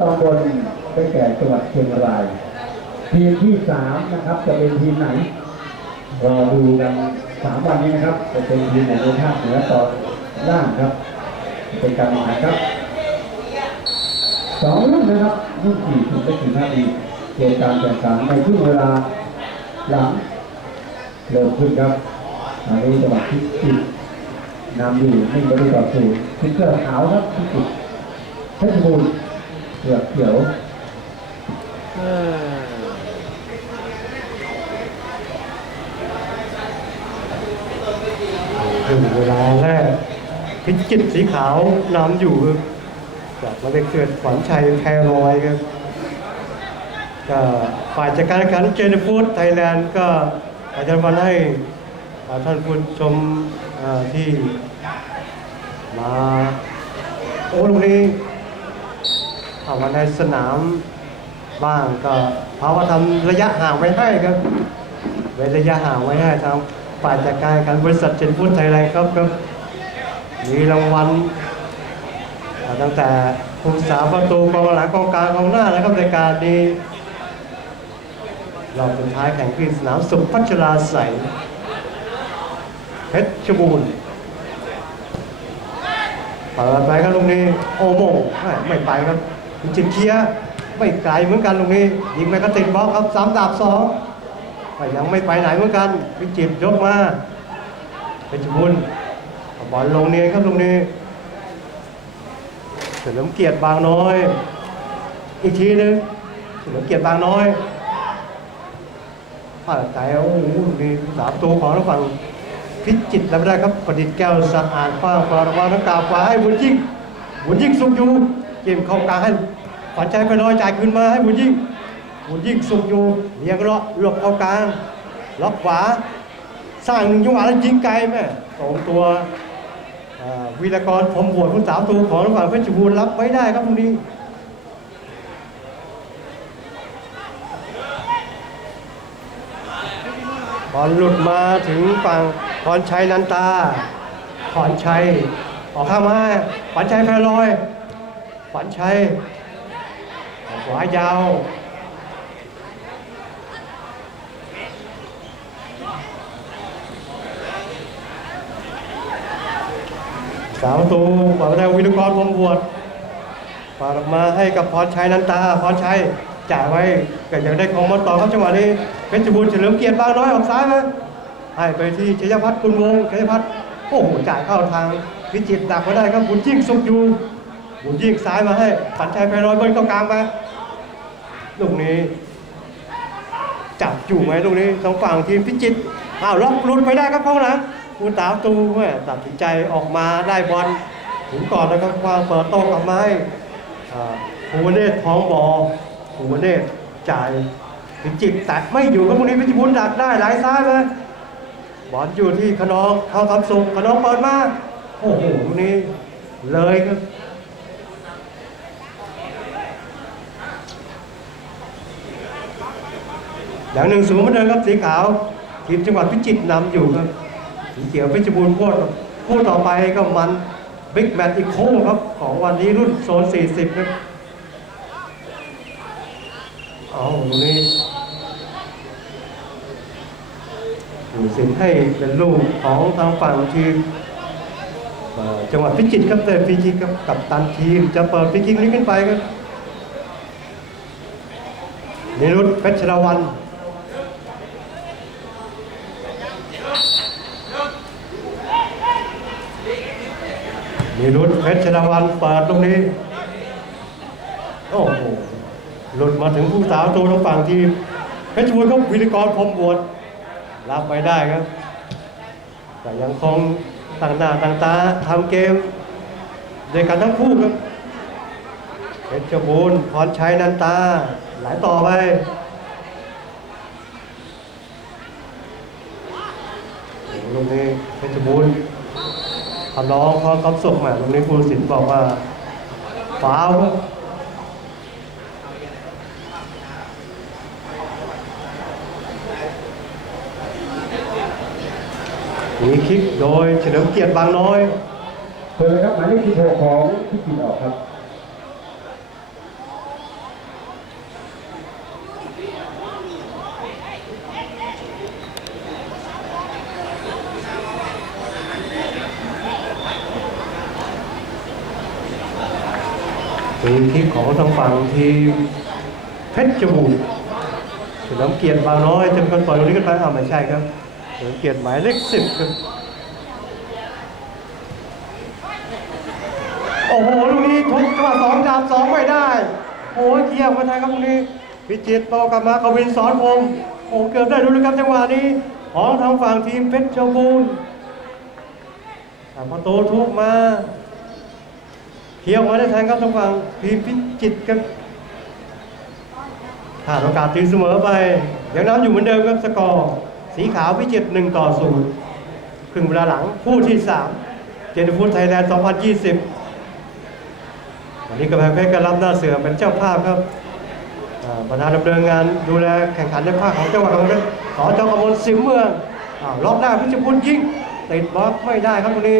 ตำบลได้แก่จังหวัดเชียงราย ทีมที่สามนะครับจะเป็นทีมไหนรอดูกันสามวันนี้นะครับ จะเป็นทีมไหนในภาคเหนือตอนล่างครับ เป็นการแข่งขันครับสองรุ่นนะครับรุ่นสี่ถึงไปถึงห้าปีเกมการแข่งขันในช่วงเวลาหลังเริ่มขึ้นครับอันนี้จังหวัดพิจิตรนำอยู่หนึ่งประตูต่อศูนย์พิเกอร์ขาวครับพิจิตรเพชรบูรณ์ เสือเขียวถึงเวลาแรกพิจิตสีขาวนำอยู่ครับจากมาเด็กเกิดขวัญชัยแพรลอยครับก็ฝ่ายจัดการแข่งขันเจนฟูดไทยแลนด์ก็อาจารย์วันให้ท่านผู้ชมที่มาโอ้ตรงนี้ เอามาในสนามบ้างก็ภาวะทำระยะห่างไว้ให้ครับเว้นระยะห่างไว้ให้ทางฝ่ายจัดการแข่งขันบริษัทเจนฟูดไทยแลนด์ครับครับ มีรางวัลตั้งแต่ผู้สาประตูกองหลังกองกลางกองหน้านะครับรายการนี้รอบสุดท้ายแข่งที่สนามสุพัชราใสเพชรชบูรณ์เปิดไปครับลูกนี้โอโม่ไม่ไปครับ จิตเคลียไม่ไกลเหมือนกันลูกนี้ยิงไปก็ติดบล็อกครับสามดาบสองก็ยังไม่ไปไหนเหมือนกันพิจิตรยกมาเป็นจุบุญบอลลงเนียนครับตรงนี้เฉลิมเกียรติบางน้อย อีกทีหนึงเฉลิมเกียรติบางน้อยผ่าใจโอ้โหมีสามตัวของทางฝั่งพิจิตรแล้วไม่ได้ครับประดิษฐ์แก้วสะอาดฟ้าฟ้าระวางนักกาฟ้าให้บุญยิ่งบุญยิ่งสุกอยู่เกมเข้ากลางให้ ขวัญใจไปลอยจ่ายคืนมาให้บุญยิ่งบุญยิ่งสุกอยู่เลียงเลาะหลบเข้ากลางล็อกขวาสร้างหนึ่งจังหวะแล้วยิงไกลแม่ตรงตัววีรกรผมบวชผู้สามตัวของฝั่งเพชรบูรณ์รับไว้ได้ครับตรงนี้บอลหลุดมาถึงฝั่งพรชัยนันตาพรชัยออกข้างมาขวัญชัยแพรลอยขวัญชัย ขวายาวสาวตูปาได้วินกรพรมบวชปาดออกมาให้กับพรชัยนันตาพรชัยจ่ายไว้ก็ยังได้ของมาต่อครับจังหวะนี้เพชรบูรณ์เฉลิมเกียรติบางน้อยออกซ้ายมาให้ไปที่ชัยพัฒน์คุณวงชัยพัฒน์โอ้โหจ่ายเข้าทางพิจิตรดักไว้ได้ครับบุญยิ่งสุกอยู่ บุญยิ่งซ้ายมาให้ฝันชัยไปร้อยเบิ้ลเข้ากลางมาลูกนี้ จับอยู่ไหมตรงนี้ทางฝั่งทีมพิจิตรอ้าวล็อกลุดไปได้ครับข้างหลังคุณตาตูแม่ตัดสินใจออกมาได้บอลถึงก่อนนะครับวางเปิดโต้กลับมาให้อ่าภูวเนศท้องบอภูวเนศจ่ายพิจิตรแต่ไม่อยู่ครับตรงนี้พิจิตรบุญดักได้หลายซ้ายเลยบอลอยู่ที่ขนองเข้าทำสุขขนองเปิดมาโอ้โหตรงนี้เลยครับ อย่างหนึ่งสูงเหมือนเดิมครับสีขาวทีมจังหวัดพิจิตรนำอยู่ครับสีเขียวเพชรบูรณ์พูดพูดต่อไปก็มันบิ๊กแมตช์อีกโค้งครับ ของวันนี้รุ่นโซน 40 ครับเอาตรงนี้ผู้สินให้เป็นลูกของทางฝั่งทีมจังหวัดพิจิตรครับเดินพิจิตรครับกับตันทีม จะเปิดพิจิตรนี้ขึ้นไปครับนิรุตเพชรวัน มีรุดเพชรชนาวันเปิดตรงนี้ โอ้โหหลุดมาถึงผู้สาวตัวทางฝั่งทีมเพชรบูรณ์ก็วิริกรพรมบวชรับไปได้ครับ แต่ยังคงต่างหน้าต่างตาทำเกมด้วยกันทั้งคู่ครับเพชรบูรณ์พรชัยนันตา หลายต่อไปลูกนี้เพชรบูรณ์ คำร้องพร้อมคำส่งมาตรงนี้คุณศิลป์บอกว่าฟาวมีคลิปโดยเฉลิมเกียรติบางน้อยเชิญเลยครับหมายเลข16ของพิจิตรออกครับ มีคลิกของทางฝั่งทีมเพชรบูรณ์เฉลิมเกียรติบางน้อยจะเป็นคนปล่อยตรงนี้กันไปอ้าวไม่ใช่ครับเฉลิมเกียรติหมายเลขสิบครับโอ้โหลูกนี้ทุกจังหวะสองดาบสองไม่ได้โอ้ยเกียวกันไทยครับลูกนี้พิจิตรต่อกลับมากวินสอนพงโอ้เกือบได้ดูนะครับจังหวะนี้ของทางฝั่งทีมเพชรบูรณ์ประตูทุกมา เที่ยวมาได้แทนครับทางฝั่งทีมพิจิตรครับผ่านโอกาสตีเสมอไปยังน้ำอยู่เหมือนเดิมครับสกอร์สีขาวพิจิตรหนึ่งต่อศูนย์ครึ่งเวลาหลังคู่ที่สามเจนฟูดไทยแลนด์ 2020 วันนี้กำแพงเพชรก็รับหน้าเสือเป็นเจ้าภาพครับประธานดำเนินงานดูแลแข่งขันในภาคของจังหวัดกำแพงเพชรสอจกมลสิมเมืองล็อกหน้าพิจิตรพุนยิงติดบล็อกไม่ได้ครับตรงนี้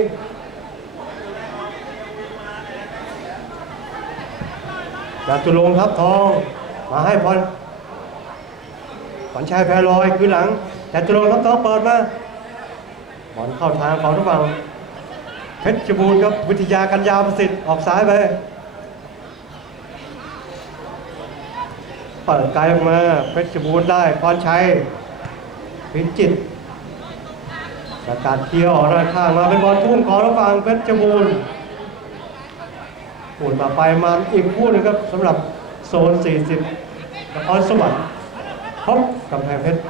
จากตุลงครับทอง มาให้พรขวัญชัยแพรลอยคือหลังจากตุลงครับทองเปิดมาบอลเข้าทางของทุกฝั่งเพชรบูรณ์ครับวิทยากัญญาประสิทธิ์ออกซ้ายไปเปิดไกลออกมาเพชรบูรณ์ได้พรชัยพิจิตรประกาศเคลียร์ออกด้านข้างมาเป็นบอลทุ่งของระฟังเพชรบูรณ์ ปูดต่อไปมาอีกคู่หนึงครับสำหรับโซน 40นครสวรรค์พบกำแพงเพชร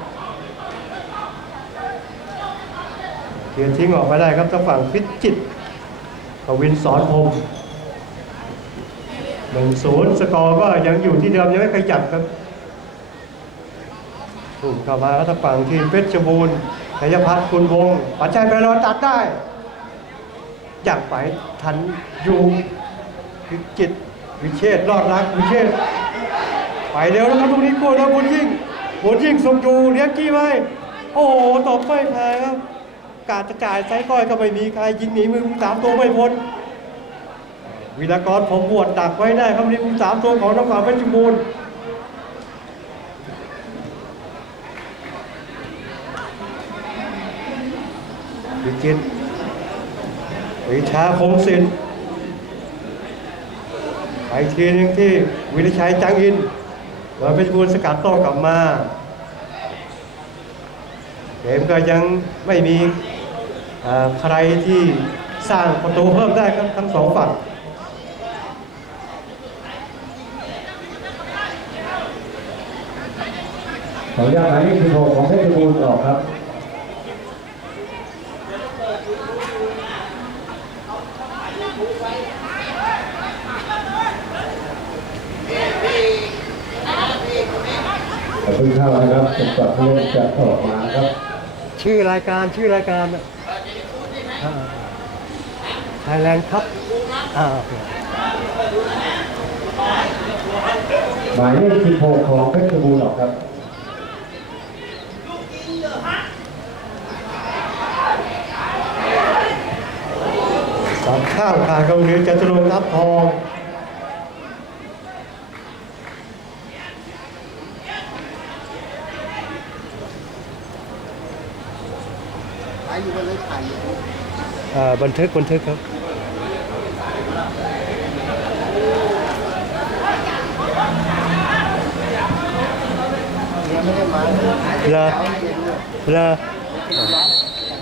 เขียนทิ้งออกไปได้ครับทางฝั่งพิจิตกวินสอนพงศ์หนึ่งศูนย์สกอร์ก็ยังอยู่ที่เดิมยังไม่ขยับครับถูกเข้ามาแล้วทางฝั่งทีมเพชรบูรณ์ชัยพัฒน์คุณวงศ์ปัจจัยไปรอตัดได้ อยากไปทันอยู่ พิจิตวิเชษรอดรักวิเชษไปเร็วแล้วครับตรงนี้โกแล้วบุญยิ่งบุญยิ่งส่งอยู่เลี้ยงกี้ไว้ โอ้โหตบไม่แพ้ครับ กาจะจ่ายไซส์ก้อยก็ไม่มีใครยิงหนีมือสามตัวไม่พ้นวิรากรผมบวดดักไว้ได้ครับนี่มือสามตัวของน้องฝ่าเพชรบูรณ์วิจิตวิชาคงศิลป์ ไปทีนึงที่วิริชัยจังอินแล้วเพชรบูรณ์สกัดโต้กลับมาเกมก็ยังไม่มีใครที่สร้างประตูเพิ่มได้ครับทั้งสองฝั่งขออนุญาตหมายเลขสิบหกของเพชรบูรณ์ออกครับ ขอบคุณเข้านะครับจนกว่าผู้เล่นจะออกมานะครับ ชื่อรายการชื่อรายการไทยแลนด์ครับอ่าโอเคหมายเลขสิบหกของเพชรบูรณ์ออกครับสามข้ามขาดกองเรือจตุรงค์ทัพทอง ถ่ายอยู่ก็เลยถ่ายอยู่ อ่า บันทึกบันทึกครับยังไม่ได้มาเลอเอาเย็นด้วยเลอ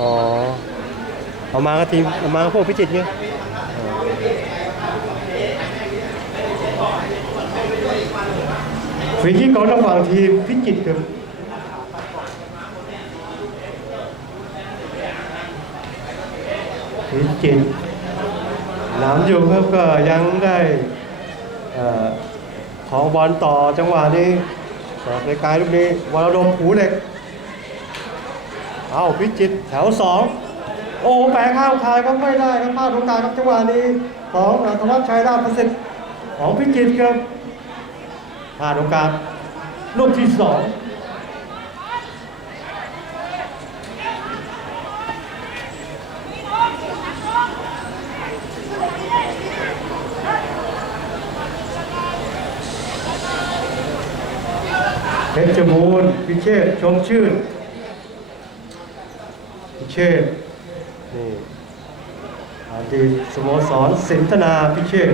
อ๋อเอามาก็ทีมเอามาก็พวกพิจิตรเนี่ยฟรีคิกของทางฝั่งทีมพิจิตรครับ พิจิตรหนามอยู่ครับก็ยังได้ของบอลต่อจังหวะนี้สอบในกายลูกนี้วรดมผูเหล็ก เอาพิจิตรแถวสองโอ้แปลข้ามคายก็ไม่ได้ครับพลาดโอกาสครับจังหวะนี้ ของธวัชชัยราชประสิทธิ์ของพิจิตรครับพลาดโอกาสลูกที่สอง เพชรบูรณ์พิเชษชมชื่น พิเชษนี่อดีตสโมสรสินธนาพิเชษ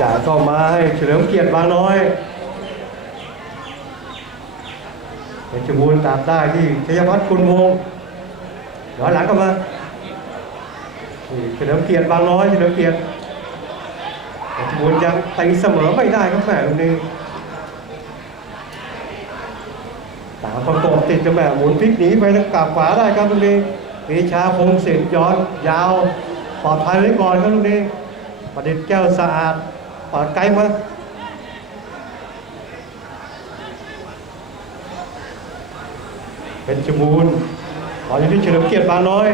จ่ายเข้ามาให้เฉลิมเกียรติบางน้อยเพชรบูรณ์ตามได้ที่ชยพัฒน์คุณวงย้อนหลังเข้ามา เฉลิมเกียรติบางน้อยเฉลิมเกียรติเพชรบูรณ์ยังตีเสมอไม่ได้ครับแม่ลูกนี้ตามประกบติดจะแม่หมุนพลิกหนีไปทางกลับขวาได้ครับตรงนี้ปีชาพงศิษฐ์ย้อนยาวปลอดภัยไว้ก่อนครับตรงนี้ประดิษฐ์แก้วสะอาดปอดไกลมาเป็นจมูลขออยู่ที่เฉลิมเกียรติบางน้อย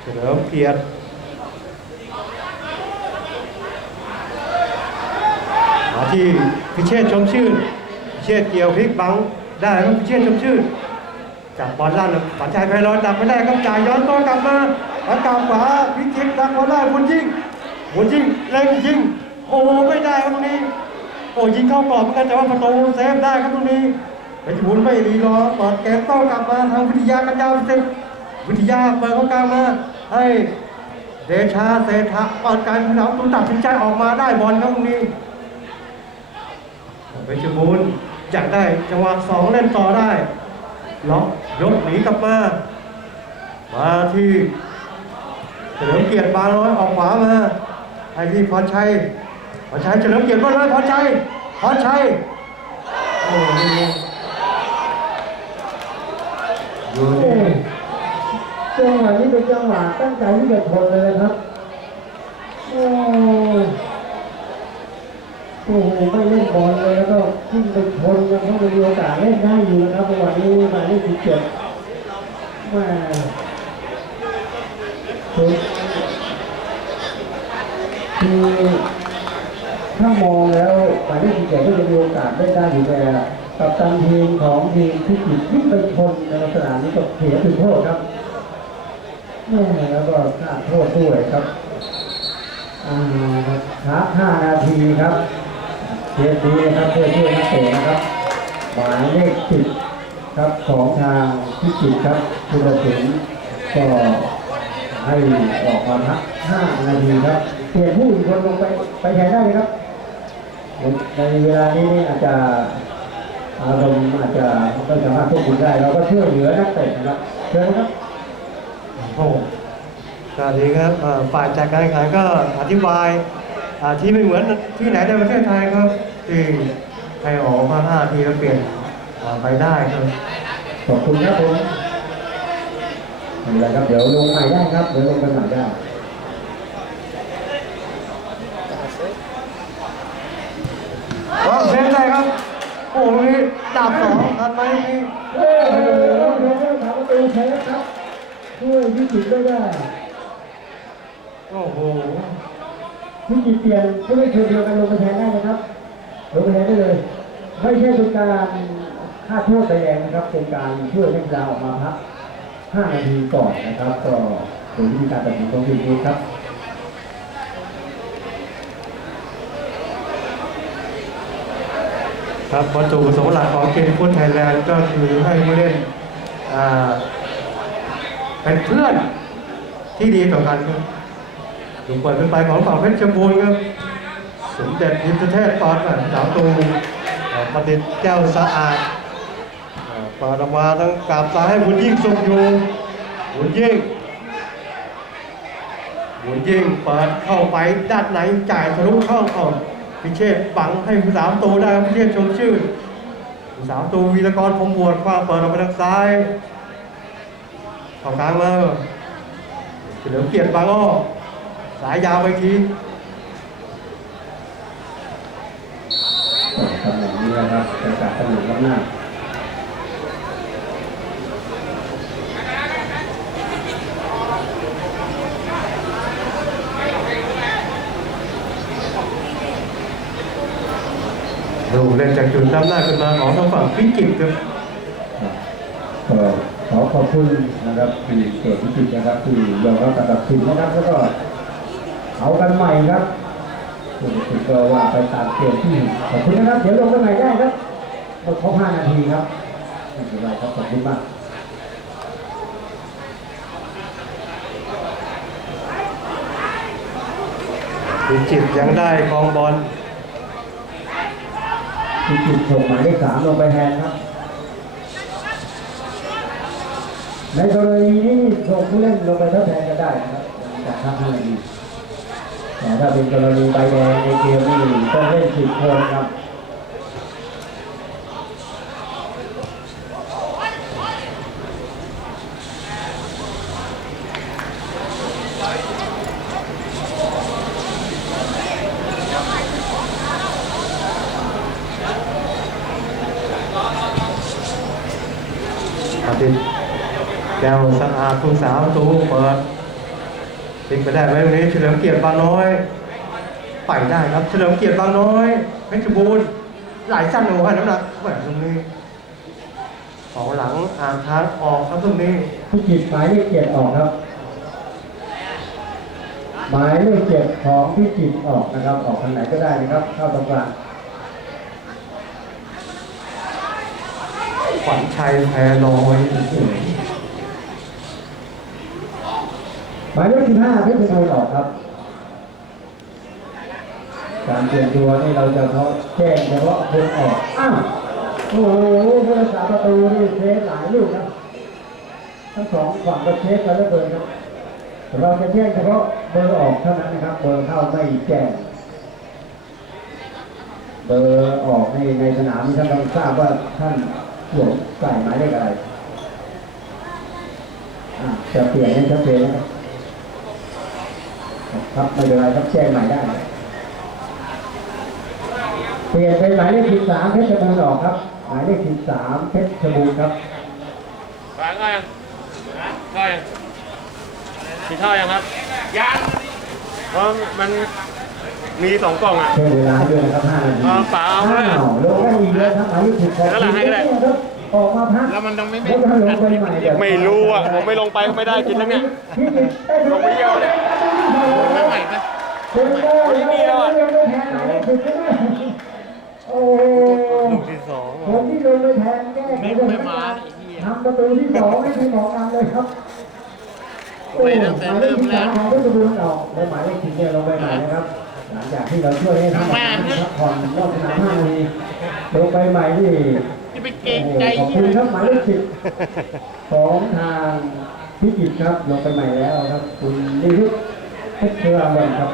เฉลิมเกียรติมาที่พิเชษชมชื่นพิเชษเกี่ยวพลิกบังได้ครับพิเชษชมชื่นจับบอลลั่นฝันใจไพเราะดักไม่ได้ครับจ่ายย้อนตัวกลับมาแล้วกลับขวาพิจิตรดักบอลได้บุญยิงบุญยิงเล็งยิงโอ้ไม่ได้ครับตรงนี้โอ้ยิงเข้ากรอบเหมือนกันแต่ว่าประตูเซฟได้ครับตรงนี้เพชรบุญไม่รีรอเปิดเกมโต้กลับมาทางวิทยากันยาวสิ วิทยาเปิดเข้ากลางมาให้เดชาเศรษฐะเปิดการพนาวตุ้ตัดสินใจออกมาได้บอลครับตรงนี้เพชรบูรณ์อยากได้จังหวะสองเล่นต่อได้ล็อกยกหนีกลับมามาที่เฉลิมเกียรติบางร้อยออกขวามาไอ้ที่พรชัยพรชัยเฉลิมเกียรติบางร้อยพรชัยพรชัยโอ้โห จังหวะนี้เป็นจังหวะตั้งใจที่จะชนเลยนะครับโอ้โหไม่เล่นบอลเลยแล้วก็ขึ้นไปชนกันเขามีโอกาสเล่นได้อยู่นะครับจังหวะนี้มายเลขสิบเจ็ดแม่คือคือถ้ามองแล้วหมายเลขสิบเจ็ดก็จะมีโอกาสเล่นได้อยู่แต่กับตันทีมของทีมที่ติดที่ไปชนในลักษณะนี้ก็เสียจุดโทษครับ แล้วก็ขาโทษด้วยครับอ่าครับห้านาทีครับเกมนี้นะครับเพื่อช่วยนักเตะนะครับหมายเลขสิบครับของทางพิจิตรครับคุณศิลป์ก็ให้ออกมาพักห้านาทีครับเปลี่ยนผู้อีกคนลงไปไปแทนได้เลยครับ ในเวลานี้นี่อาจจะอารมณ์อาจจะไม่สามารถควบคุมได้ เราก็ช่วยเหลือนักเตะนะครับเชิญครับ โอ้สวัสดีครับเอ่อฝ่ายจัดการแข่งขันก็อธิบายอ่าที่ไม่เหมือนที่ไหนในประเทศไทยครับที่ให้ออกมาห้าทีแล้วเปลี่ยนอ่าไปได้ครับขอบคุณครับผมไม่เป็นไรครับเดี๋ยวลงใหม่ได้ครับเดี๋ยวลงกันใหม่ได้ก็เซฟได้ครับ โอ้ยดับสองทันไหมนี่โอ้โหเดี๋ยวเรื่องถามประตูแพ้ครับ ช่วยพิจิตรได้ได้ โอ้โหพิจิตรเปลี่ยนผู้เล่นคนเดียวกันลงไปแทนได้นะครับลงไปแทนได้เลย ไม่ใช่เป็นการฆ่าโทษใบแดงนะครับ เป็นการช่วยนักกีฬาออกมาพัก5นาทีก่อนนะครับก็เป็นวิธีการตัดสินของทีมนี้ครับครับวัตถุประสงค์หลักของเกมฟุตไทยแลนด์ก็คือให้ผู้เล่นอ่า เป็นเพื่อนที่ดีต่อกันครับถูกเปิดขึ้นไปของฝั่งเพชรบูรณ์ครับสมเด็จยินเทศปอนสามตูประดิษแก้วสะอาดอ่าเปิดออกมาทั้งกราบซ้ายให้บุญยิ่งทรงอยู่บุญยิ่งบุญยิ่งเปิดเข้าไปด้านไหนจ่ายทะลุเข้าก่อนพิเชษบังให้ผู้สามตูได้พิเชษชมชื่นผู้สามตูวีรกรพมบวชคว้าเปิดออกไปทางซ้าย ข้ากลางมาเฉลิมเกียรติบางอ้อสายยาวไปทีตำแหน่งนี้นะครับประกาศตำแหน่งข้างหน้าดูเล่นจากจุดด้านหน้าขึ้นมาของทางฝั่งพิจิตรครับก็ ขอขอบคุณนะครับที่เกิดวิกฤตนะครับที่ยอมรับการตัดสินนะครับแล้วก็เอากันใหม่ครับคุณติก็ว่าไปตามเกมที่ขอบคุณนะครับเดี๋ยวลงกันใหม่ได้ครับหมดครบ5นาทีครับไม่เป็นไรครับขอบคุณมากพิจิตรยังได้ครองบอลพิจิตรส่งหมายเลขสามลงไปแทนครับ ในกรณีนี้ส่งผู้เล่นลงไปทดแทนก็ได้นะครับจากทัพให้ดีแต่ถ้าเป็นกรณีใบแดงในเกมนี้ต้องเล่นสิบคนครับอาทิต แก้วสะอาดผู้สาวประตูเปิดติดไปได้ไหมตรงนี้เฉลิมเกียรติบางน้อยไปได้ครับเฉลิมเกียรติบางน้อยเพชรบูรณ์หลายสั้นโอ้โหน้ำหนักแหวนตรงนี้ของหลังอ่างทางออกครับตรงนี้พิจิตรหมายเลขเจ็ดออกครับ หมายเลขเจ็ดของพิจิตรออกนะครับ ออกทางไหนก็ได้นะครับ เข้าตรงกลางขวัญชัยแพรลอย หมายเลขสิบห้าเพชรบูรณ์ออกครับ การเปลี่ยนตัวนี่เราจะเขาแจ้งเฉพาะคนออก อ้าวโอ้โหผู้รักษาประตูนี่เซฟหลายลูกนะทั้งสองฝั่งก็เชฟกันแล้วเกินครับ เราจะแจ้งเฉพาะเบอร์ออกเท่านั้นนะครับ เบอร์เข้าไม่แจ้งเบอร์ออกในในสนามท่านต้องทราบว่าท่านสวมใส่หมายเลขอะไรจะเปลี่ยนให้ชัดเจนนะครับ ครับไม่เป็นไรครับแจ้งใหม่ได้เปลี่ยนเป็นหมายเลขสิบสามเพชรบูรณ์ออกครับ หมายเลขสิบสามเพชรบูรณ์ครับฝางเข้ายังเข้ายังมีเข้ายังครับยังเพราะมันมีสองกล่องอะเพิ่มเวลาด้วยนะครับ5นาทีเอาเปล่าเอาไว้อ้าวลงได้อีกเลยครับหมายเลขสิบสองเดี๋ยวเราให้ก็ได้ครับออกมาพักแล้วมันต้องไม่แล้วก็ลงไปใหม่แบบไม่รู้อะผมไม่ลงไปก็ไม่ได้กินแล้วเนี่ยพี่ติดได้ลงไปเยี่ยวเลย ไม่ไหวไหมเป็นเลยไม่มีแล้วอะลงไปแทนหมายเลขสิบก็ได้โอ้โหลูกที่สองผมที่ลงไปแทนแก้ไขสถานการณ์ทำประตูที่สองให้ทีมของกันเลยครับโอ้หมายเลขสิบสามของเพชรบูรณ์ออกแล้วหมายเลขสิบเนี่ยลงไปใหม่นะครับ หลังจากที่เราช่วยให้ทั้งหมดพักผ่อนรอบสนามห้านาทีลงไปใหม่นี่จะไปเกโอ้งโหใจขอบคุณครับหมายเลขสิบของทางพิจิตรครับลงไปใหม่แล้วครับ คุณนิรุต เพชรราวันครับ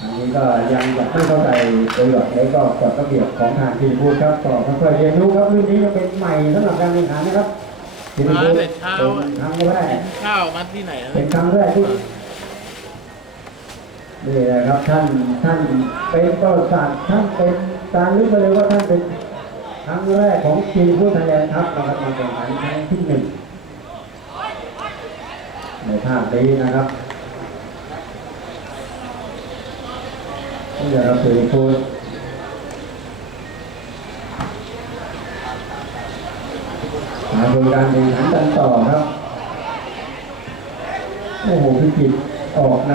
อันนี้ก็ยังยังไม่เข้าใจประโยชน์และก็กฎระเบียบของทางทีมพูดครับก็ค่อยๆเรียนรู้ครับรุ่นนี้จะเป็นใหม่สำหรับการแข่งขันนะครับทีมพูดเป็นครั้งแรกข้าวมาที่ไหนเป็นครั้งแรกที่นี่แหละครับท่านท่านเป็นประวัติศาสตร์ท่านเป็นการรู้ไปเลยว่าท่านเป็นครั้งแรกของทีมผู้ไทยแลนด์ครับนะครับมาแข่งขันครั้งที่หนึ่ง ในภาคนี้นะครับนี่แหละครับสื่อพูดมาดูการแข่งขันกันต่อครับ โอ้โหพิจิตรออกน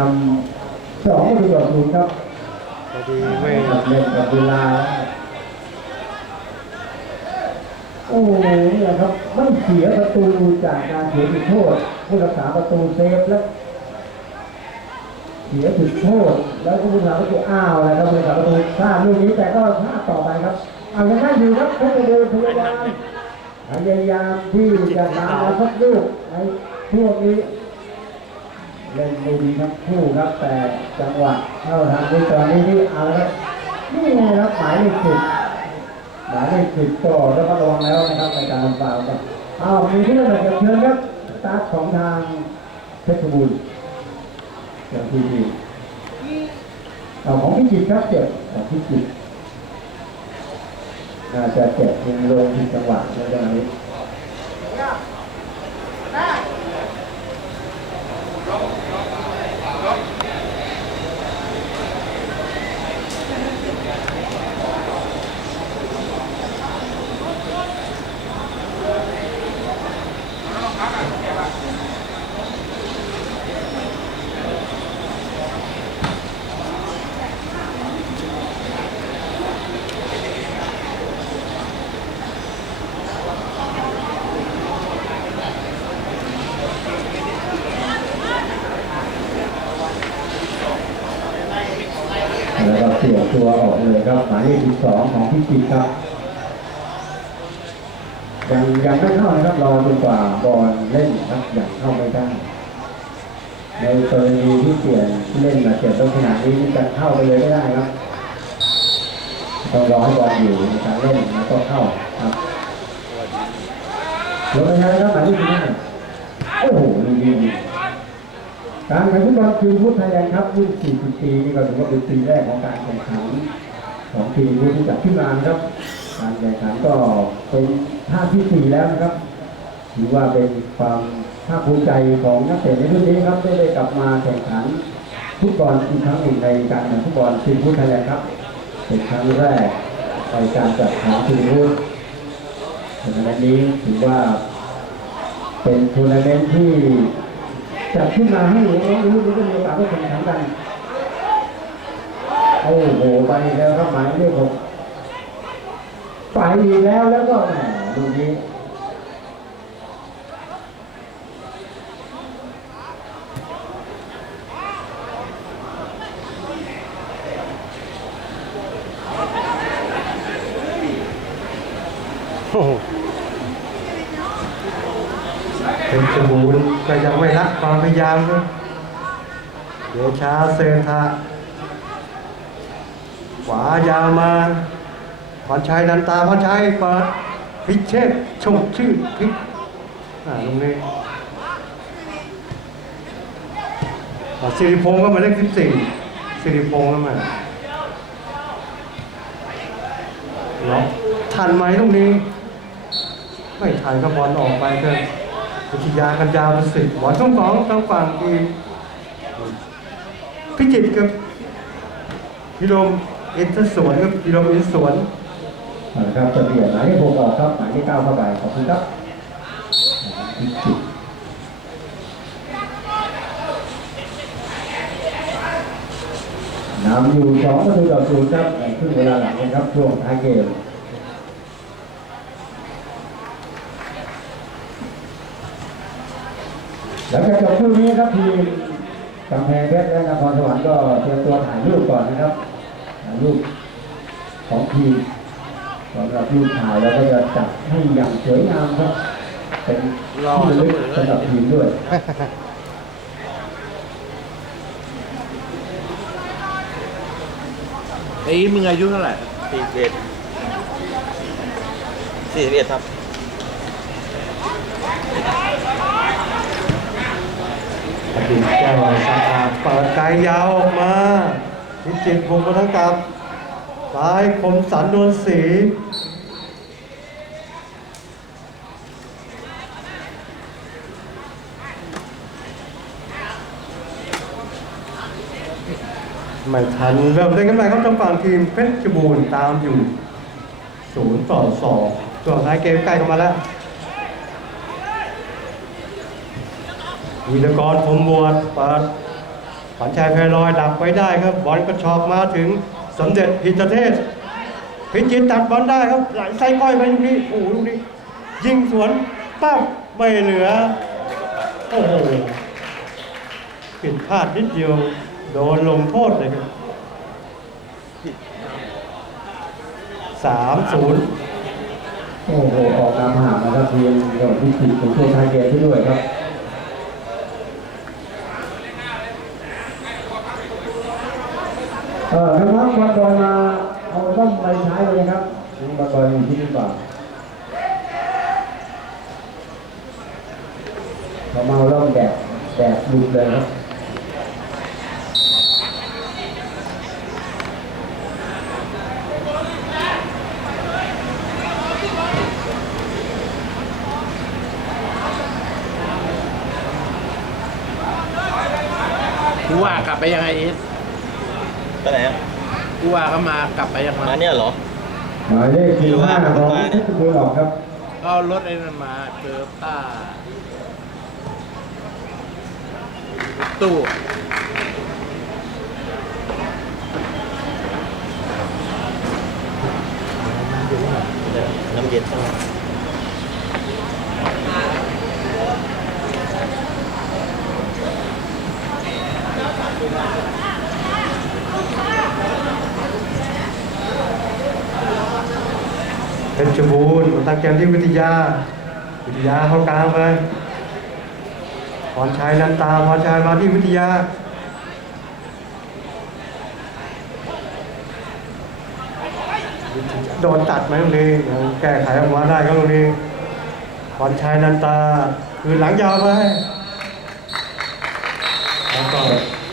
ำสองประตูต่อศูนย์ครับพอดีไม่กับเล่นกับเวลา โอ้โหนี่ครับไม่เสียประตูจากการเสียจุดโทษผู้รักษาประตูเซฟแล้วเสียจุดโทษแล้วผู้รักษาประตูอ้าวอะไรครับผู้รักษาประตูพลาดลูกนี้แต่ก็พลาดต่อไปครับเอายังได้อยู่ครับเพชรบูรณ์พยายามพยายามที่จะตามสักลูกในช่วงนี้เล่นไม่ดีทั้งคู่ครับแต่จังหวะเข้าทางด้วยตอนนี้ที่เอาละครับนี่ไงครับหมายเลขสิบ หมายเลขสิบก็ต้องระวังแล้วนะครับในการทำฟาวล์ครับอ้าวมีที่ระดับเชิญครับตาร์ทของทางเพชรบูรณ์อย่างที่ดีเอาของพิจิตรครับเจ็บของพิจิตรน่าจะเจ็บยิงลงที่จังหวะในจังหวะนี้ เลยครับหมายเลของพิจิตรครับ ยังยังไม่เข้านะครับรอจนกว่าบอลเล่นครับยังเข้าไม่ได้ในกรณีที่เปลี่ยนเล่นมาเปลี่ยนลักษณะนี้จะเข้าไปเลยไม่ได้ครับต้องรอให้บอลอยู่ในการเล่นแล้วก็เข้าครับลงไปนะครับหมายเลขห้าโอ้โหดีดีการแข่งฟุตบอลทีมฟุตไทยแลนด์ครับรุ่น40ปีนี่ก็ถือว่าเป็นปีแรกของการแข่งขัน ของทีมที่จัดขึ้นมานะครับ การแข่งขันก็เป็นภาคที่สี่แล้วนะครับถือว่าเป็นความภาคภูมิใจของนักเตะในรุ่นนี้ครับได้ได้กลับมาแข่งขันฟุตบอลอีกครั้งหนึ่งในการแข่งฟุตบอลทีมฟุตไทยแลนด์ครับเป็นครั้งแรกในการจัดหาทีมฟุตทัวร์นาเมนต์นี้ถือว่าเป็นทัวร์นาเมนต์ที่จัดขึ้นมาให้น้องๆรุ่นนี้ได้มีโอกาสได้แข่งขันกัน โอ้โหไปแล้วครับหมายเลขหกไปอีกแล้วแล้วก็แหมลูกนี้โอ้เป็นสบูรณ์ก็ยังไม่ละความพยายามเลยเดชาเซนทา วายาวมาพรชัยนันตาพรชัยเปิดพิเชษชงชื่อพิกอ่าตรงนี้สิริพงศ์ก็มาเลขสิบสี่สิริพงศ์ก็มาเนาะทันไหมตรงนี้ ไม่ทันก็บอลออกไปก็วิทยากันยาวป็นสิบบอลต้องของทางฝั่งทีมพิจิตรกับพิรม เอ็นทสวนกับพิรมเอ็นสวนเอาละครับจะเปลี่ยนหมายเลขหกออกครับหมายเลขเก้าเข้าไปขอบคุณครับนำอยู่สองประตูต่อศูนย์ครับในครึ่งเวลาหลังนะครับช่วงท้ายเกมหลังจากจบคู่นี้ครับทีมกำแพงเพชรและนครสวรรค์ก็เตรียมตัวถ่ายรูปก่อนนะครับ ถ่ายรูปของทีมสำหรับรูปถ่ายเราก็จะจัดให้อย่างสวยงามครับ เป็นที่ระลึกสำหรับทีมด้วยไอ้มึงอายุเท่าไหร่สี่สิบเอ็ดสี่สิบเอ็ดครับอดีตแก้วสะอาดเปิดไกลยาวออกมา พิจิตรพงศ์มาทั้งกับซ้ายคมสันโดนสีไม่ทันเริ่มเล่นกันใหม่ครับทางฝั่งทีมเพชรบูรณ์ตามอยู่ศูนย์ต่อสองช่วงท้ายเกมใกล้เข้ามาแล้ววีรกรผมบวชเปิด ฝันชัยไพรลอยดักไว้ได้ครับบอลกระชอกมาถึงสมเด็จพิจเทศ พิจิตตัดบอลได้ครับไหลไส้ก้อยไปลูกนี้โอ้โหลูกนี้ ยิงสวนปั๊บไม่เหลือโอ้โหผิดพลาดนิดเดียวโดนลงโทษเลยครับสามศูนย์โอ้โห ออกตามห่างนะครับทีมกับพิจิตรเป็นช่วงท้ายเกมที่ด้วยครับ เออนะครับบอลบอลมาเอาต้องไปใช้เลยครับถึงบอลบอลอยู่ที่นี่ก่อนเขาเมาล่องแดดแดดหลุดเลยครับกูว่ากลับไปยังไงอีส ไปไหนอะ กู ว่าก็มากลับไปยังไงมาเนี่ยเหรอ หมายเลขสี่ห้าของเพชรบูรณ์ออกครับก็เอารถไอ้นั่นมาเจอป้า ตู้น้ำเย็นใช่ไหม ชรบูรณ์มาตั้งเกมที่วิทยา วิทยาเข้ากลางไปพรชัยนันตาพรชัยมาที่วิทยาโดนตัดไหมตรงนี้แก้ไขออกมาได้ครับตรงนี้พรชัยนันตา คือหลังยาวไปแล้วก็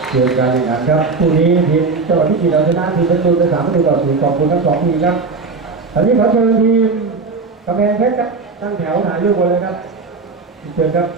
เกี่ยวกับการแข่ครับคู่นี้ทีมจังหวัดพิจิตรเอาชนะทีมเพชรบูรณ์ไปสามประตูต่อศูนย์ขอบคุณทั้งสองทีมครับ ตอนนี้ขอเชิญทีมกำแพงเพชรครับตั้งแถวถ่ายรูปกันเลยครับเชิญครับ